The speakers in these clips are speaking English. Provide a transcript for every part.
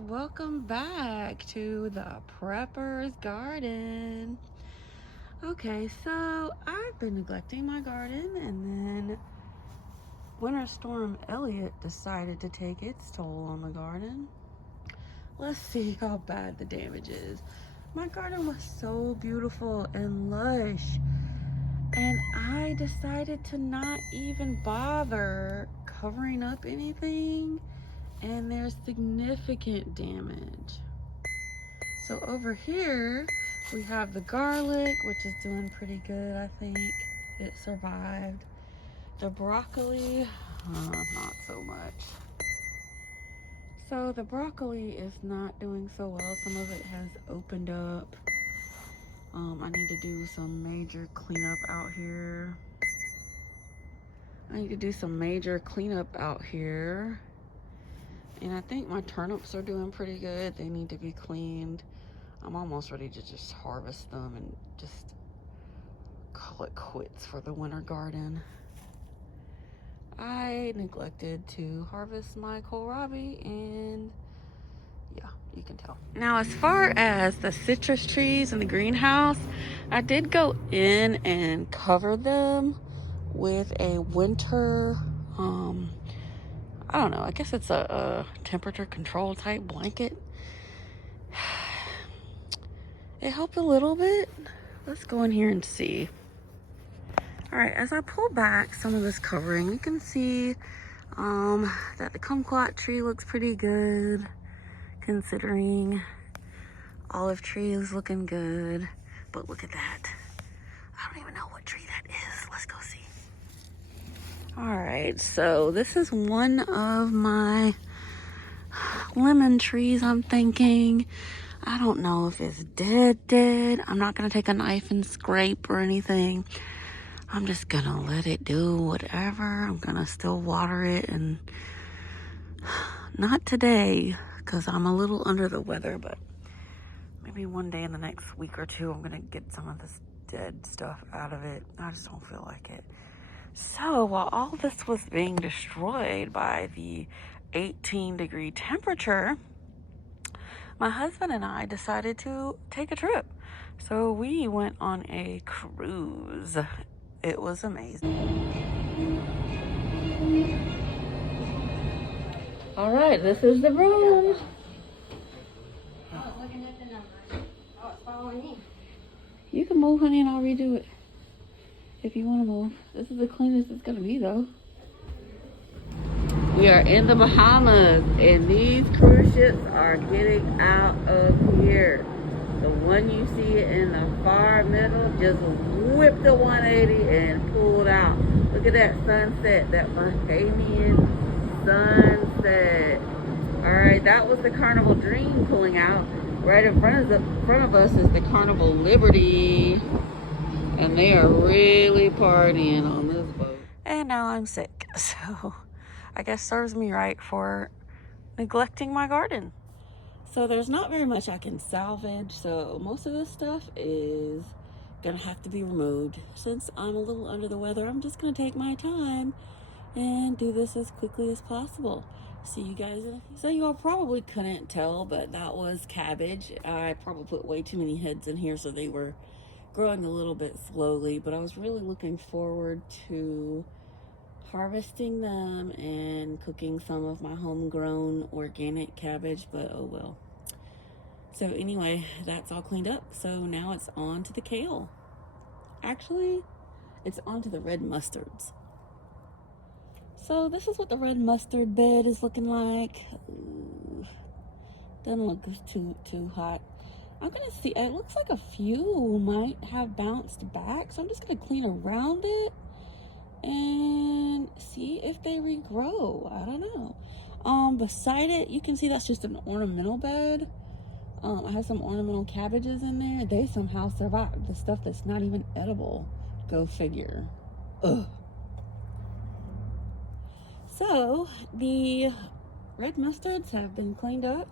welcome back to the Prepper's Garden. Okay, so I've been neglecting my garden, and then Winter Storm Elliott decided to take its toll on the garden. Let's see how bad the damage is. My garden was so beautiful and lush, and I decided to not even bother covering up anything, and there's significant damage. So over here we have the garlic, which is doing pretty good. I think it survived. The broccoli, not so much. So the broccoli is not doing so well. Some of it has opened up. I need to do some major cleanup out here. And I think my turnips are doing pretty good. They need to be cleaned. I'm almost ready to just harvest them and just call it quits for the winter garden. I neglected to harvest my kohlrabi, and yeah, you can tell. Now, as far as the citrus trees in the greenhouse, I did go in and cover them with a winter, I don't know, I guess it's a temperature control type blanket. It helped a little bit. Let's go in here and see. All right, as I pull back some of this covering, you can see that the kumquat tree looks pretty good, considering olive tree is looking good. But look at that. I don't even know what tree that is. Let's go see. All right, so this is one of my lemon trees, I'm thinking. I don't know if it's dead. I'm not gonna take a knife and scrape or anything. I'm just gonna let it do whatever. I'm gonna still water it, and not today because I'm a little under the weather, but maybe one day in the next week or two I'm gonna get some of this dead stuff out of it. I just don't feel like it. So while all this was being destroyed by the 18-degree temperature, my husband and I decided to take a trip. So we went on a cruise. It was amazing. All right, this is the room. I was looking at the number. Oh, it's following me. You can move, honey, and I'll redo it if you want to move. This is the cleanest it's gonna be, though. We are in the Bahamas, and these cruise ships are getting out of here. The one you see in the far middle just whipped a 180 and pulled out. Look at that sunset, that Bahamian sunset. All right, that was the Carnival Dream pulling out. Right in front of us is the Carnival Liberty, and they are really partying on this boat. And now I'm sick, so I guess serves me right for neglecting my garden. So there's not very much I can salvage, so most of this stuff is gonna have to be removed. Since I'm a little under the weather, I'm just gonna take my time and do this as quickly as possible. See you guys in a few. So you all probably couldn't tell, but that was cabbage. I probably put way too many heads in here, so they were growing a little bit slowly, but I was really looking forward to harvesting them and cooking some of my homegrown organic cabbage, but oh well. So anyway, that's all cleaned up. So now it's on to the kale. Actually, it's on to the red mustards. So this is what the red mustard bed is looking like. Ooh, doesn't look too hot. I'm gonna see, it looks like a few might have bounced back, so I'm just gonna clean around it and see if they regrow. I don't know. Beside it, you can see that's just an ornamental bed. I have some ornamental cabbages in there. They somehow survived the stuff that's not even edible. Go figure. Ugh. So the red mustards have been cleaned up.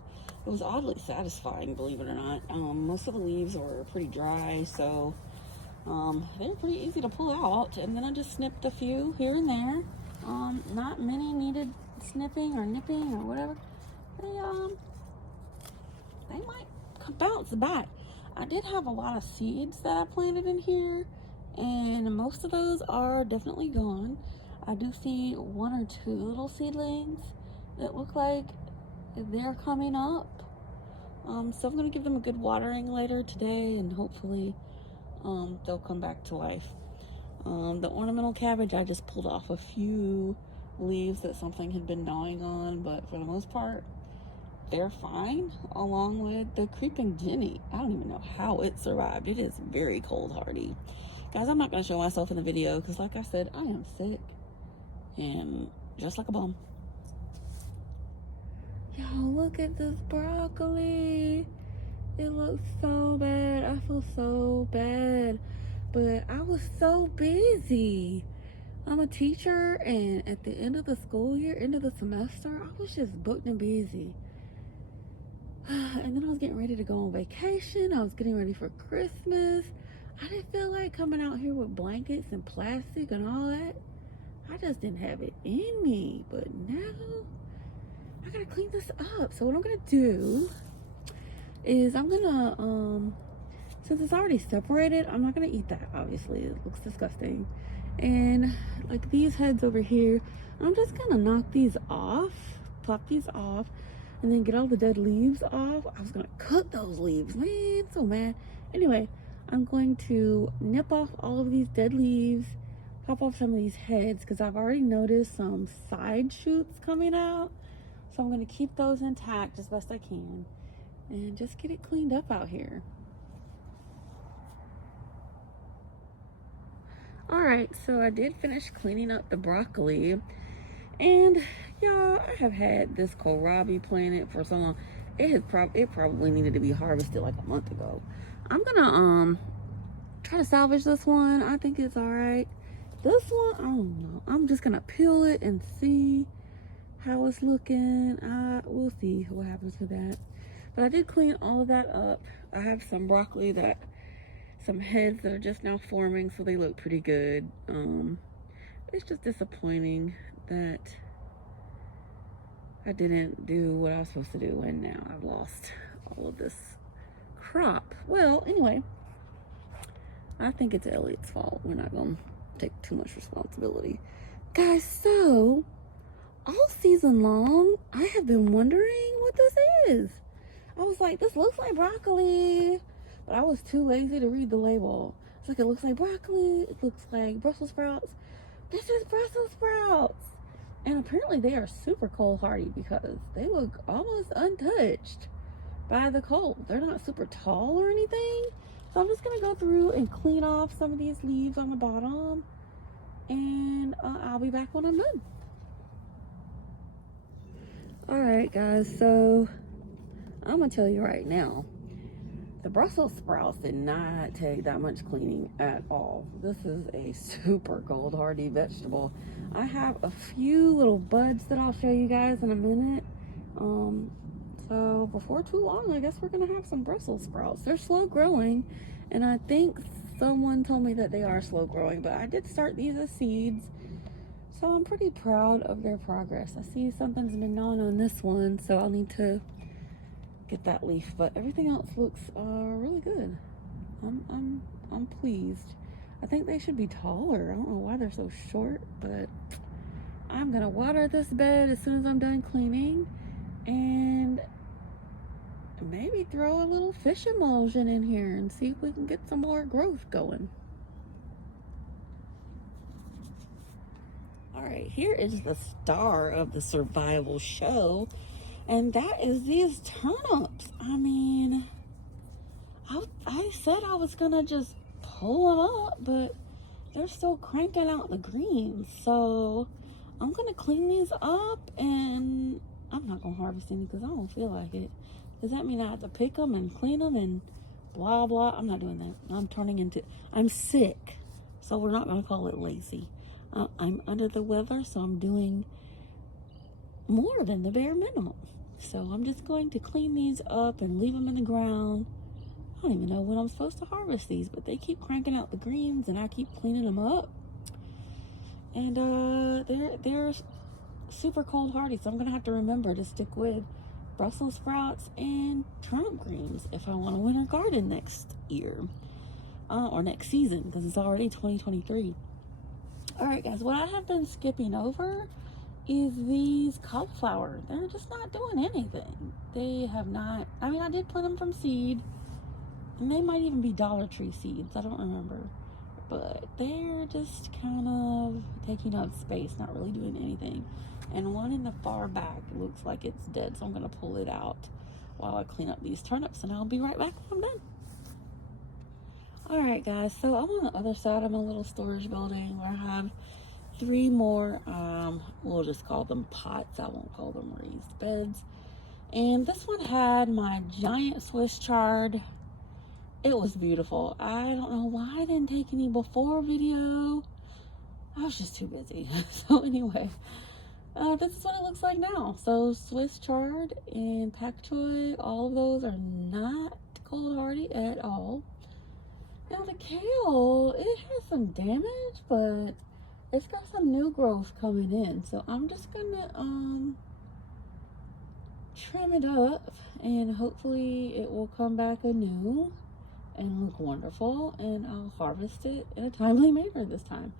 It was oddly satisfying, believe it or not. Most of the leaves were pretty dry, so they're pretty easy to pull out. And then I just snipped a few here and there. Not many needed snipping or nipping or whatever. They they might bounce back. I did have a lot of seeds that I planted in here, and most of those are definitely gone. I do see 1 or 2 little seedlings that look like they're coming up. So I'm gonna give them a good watering later today, and hopefully they'll come back to life. The ornamental cabbage, I just pulled off a few leaves that something had been gnawing on, but for the most part, they're fine, along with the creeping Jenny. I don't even know how it survived. It is very cold hardy. Guys, I'm not going to show myself in the video because, like I said, I am sick and just like a bum. Yo, look at this broccoli. It looks so bad. I feel so bad, but I was so busy. I'm a teacher, and at the end of the school year, end of the semester, I was just booked and busy. And then I was getting ready to go on vacation. I was getting ready for Christmas. I didn't feel like coming out here with blankets and plastic and all that. I just didn't have it in me. But now I gotta clean this up. So what I'm gonna do is I'm gonna since it's already separated, I'm not gonna eat that, obviously. It looks disgusting. And like these heads over here, I'm just gonna knock these off, pop these off, and then get all the dead leaves off. I was gonna cook those leaves, man, so mad. Anyway, I'm going to nip off all of these dead leaves, pop off some of these heads, because I've already noticed some side shoots coming out. So I'm gonna keep those intact as best I can and just get it cleaned up out here. Alright, so I did finish cleaning up the broccoli, and y'all, I have had this kohlrabi planted for so long. It probably needed to be harvested like a month ago. I'm gonna try to salvage this one. I think it's alright. This one, I don't know. I'm just gonna peel it and see how it's looking. We'll see what happens to that. But I did clean all of that up. I have some broccoli some heads that are just now forming, so they look pretty good. It's just disappointing that I didn't do what I was supposed to do, and now I've lost all of this crop. Well, anyway, I think it's Elliot's fault. We're not gonna take too much responsibility. Guys, so all season long, I have been wondering what this is. I was like, this looks like broccoli, but I was too lazy to read the label. It's like, it looks like broccoli, it looks like Brussels sprouts. This is Brussels sprouts. And apparently they are super cold hardy because they look almost untouched by the cold. They're not super tall or anything. So I'm just gonna go through and clean off some of these leaves on the bottom, and I'll be back when I'm done. Alright guys, so I'm gonna tell you right now, the Brussels sprouts did not take that much cleaning at all. This is a super cold hardy vegetable. I have a few little buds that I'll show you guys in a minute. So before too long, I guess we're gonna have some Brussels sprouts. They're slow growing, and I think someone told me that they are slow growing, but I did start these as seeds, so I'm pretty proud of their progress. I see something's been gnawing on this one, so I'll need to get that leaf, but everything else looks really good. I'm pleased. I think they should be taller. I don't know why they're so short, but I'm gonna water this bed as soon as I'm done cleaning, and maybe throw a little fish emulsion in here and see if we can get some more growth going. All right, here is the star of the survival show, and that is these turnips. I mean, I said I was gonna just pull them up, but they're still cranking out the greens. So I'm gonna clean these up, and I'm not gonna harvest any because I don't feel like it. Does that mean I have to pick them and clean them and blah blah? I'm not doing that. I'm sick, so we're not gonna call it lazy. I'm under the weather, so I'm doing more than the bare minimum. So I'm just going to clean these up and leave them in the ground. I don't even know when I'm supposed to harvest these, but they keep cranking out the greens and I keep cleaning them up. And they're super cold hardy, so I'm gonna have to remember to stick with Brussels sprouts and turnip greens if I want a winter garden next year. Or next season, because it's already 2023. Alright guys, what I have been skipping over is these cauliflower. They're just not doing anything. They have not, I mean, I did plant them from seed, and they might even be Dollar Tree seeds, I don't remember, but they're just kind of taking up space, not really doing anything. And one in the far back looks like it's dead, so I'm going to pull it out while I clean up these turnips, and I'll be right back when I'm done. Alright guys, so I'm on the other side of my little storage building where I have 3 more, we'll just call them pots, I won't call them raised beds. And this one had my giant Swiss chard. It was beautiful. I don't know why I didn't take any before video. I was just too busy. So anyway, this is what it looks like now. So Swiss chard and pak choi, all of those are not cold hardy at all. Now the kale, it has some damage, but it's got some new growth coming in. So I'm just gonna trim it up, and hopefully it will come back anew and look wonderful, and I'll harvest it in a timely manner this time.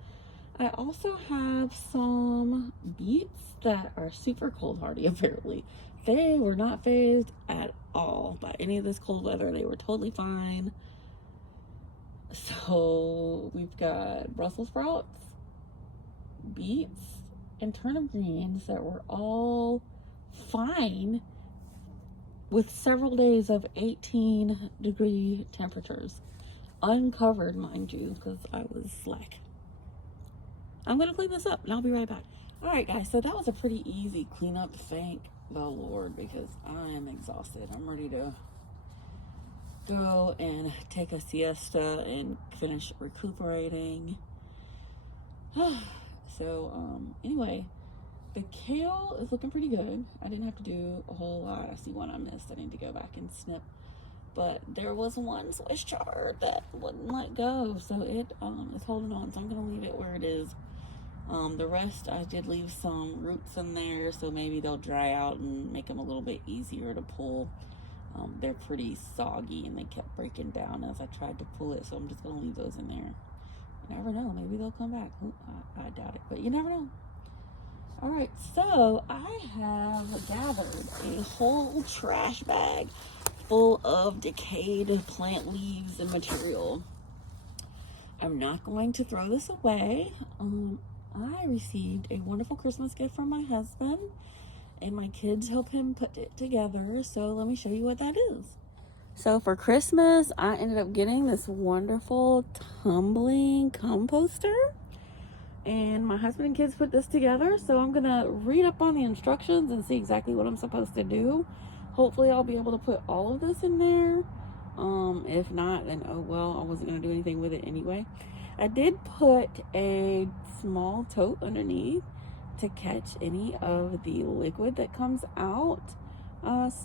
I also have some beets that are super cold hardy apparently. They were not phased at all by any of this cold weather. They were totally fine. So we've got Brussels sprouts, beets, and turnip greens that were all fine with several days of 18-degree temperatures. Uncovered, mind you, because I was slack. I'm going to clean this up and I'll be right back. Alright guys, so that was a pretty easy cleanup, thank the Lord, because I am exhausted. I'm ready to go and take a siesta and finish recuperating. So anyway, the kale is looking pretty good. I didn't have to do a whole lot. I see one I missed. I need to go back and snip, but there was one Swiss chard that wouldn't let go, so it is holding on, so I'm gonna leave it where it is. The rest, I did leave some roots in there, so maybe they'll dry out and make them a little bit easier to pull. They're pretty soggy and they kept breaking down as I tried to pull it, so I'm just gonna leave those in there. You never know, maybe they'll come back. I doubt it, but you never know. Alright, so I have gathered a whole trash bag full of decayed plant leaves and material. I'm not going to throw this away. I received a wonderful Christmas gift from my husband, and my kids help him put it together, so let me show you what that is. So for Christmas, I ended up getting this wonderful tumbling composter, and my husband and kids put this together, so I'm gonna read up on the instructions and see exactly what I'm supposed to do. Hopefully I'll be able to put all of this in there. If not, then oh well, I wasn't gonna do anything with it anyway. I did put a small tote underneath to catch any of the liquid that comes out,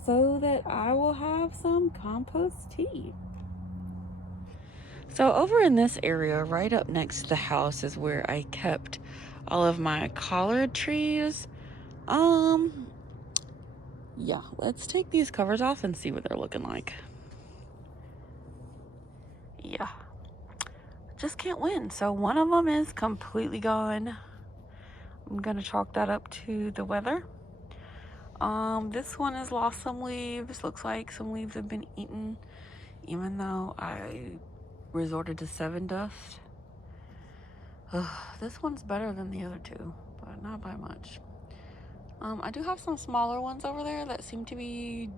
so that I will have some compost tea. So over in this area, right up next to the house, is where I kept all of my collard trees. Yeah, let's take these covers off and see what they're looking like. Yeah, just can't win. So one of them is completely gone. I'm gonna chalk that up to the weather. This one has lost some leaves. Looks like some leaves have been eaten, even though I resorted to 7 dust. This one's better than the other two, but not by much. I do have some smaller ones over there that seem to be...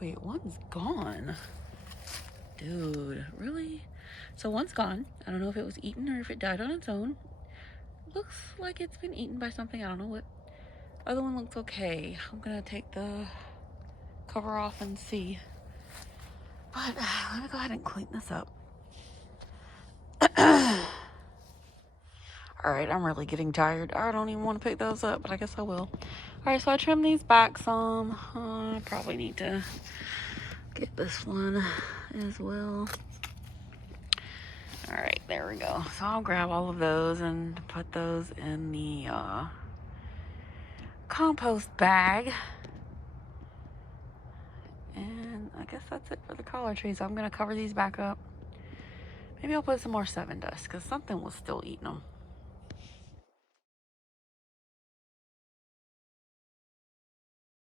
Wait, one's gone. Dude, really? So one's gone. I don't know if it was eaten or if it died on its own. Looks like it's been eaten by something. I don't know what. Other one looks okay. I'm gonna take the cover off and see. But let me go ahead and clean this up. Alright, I'm really getting tired. I don't even want to pick those up, but I guess I will. Alright, so I trimmed these back some. I probably need to get this one as well. Alright, there we go. So I'll grab all of those and put those in the compost bag. I guess that's it for the collard trees. I'm gonna cover these back up. Maybe I'll put some more 7 dust because something was still eating them.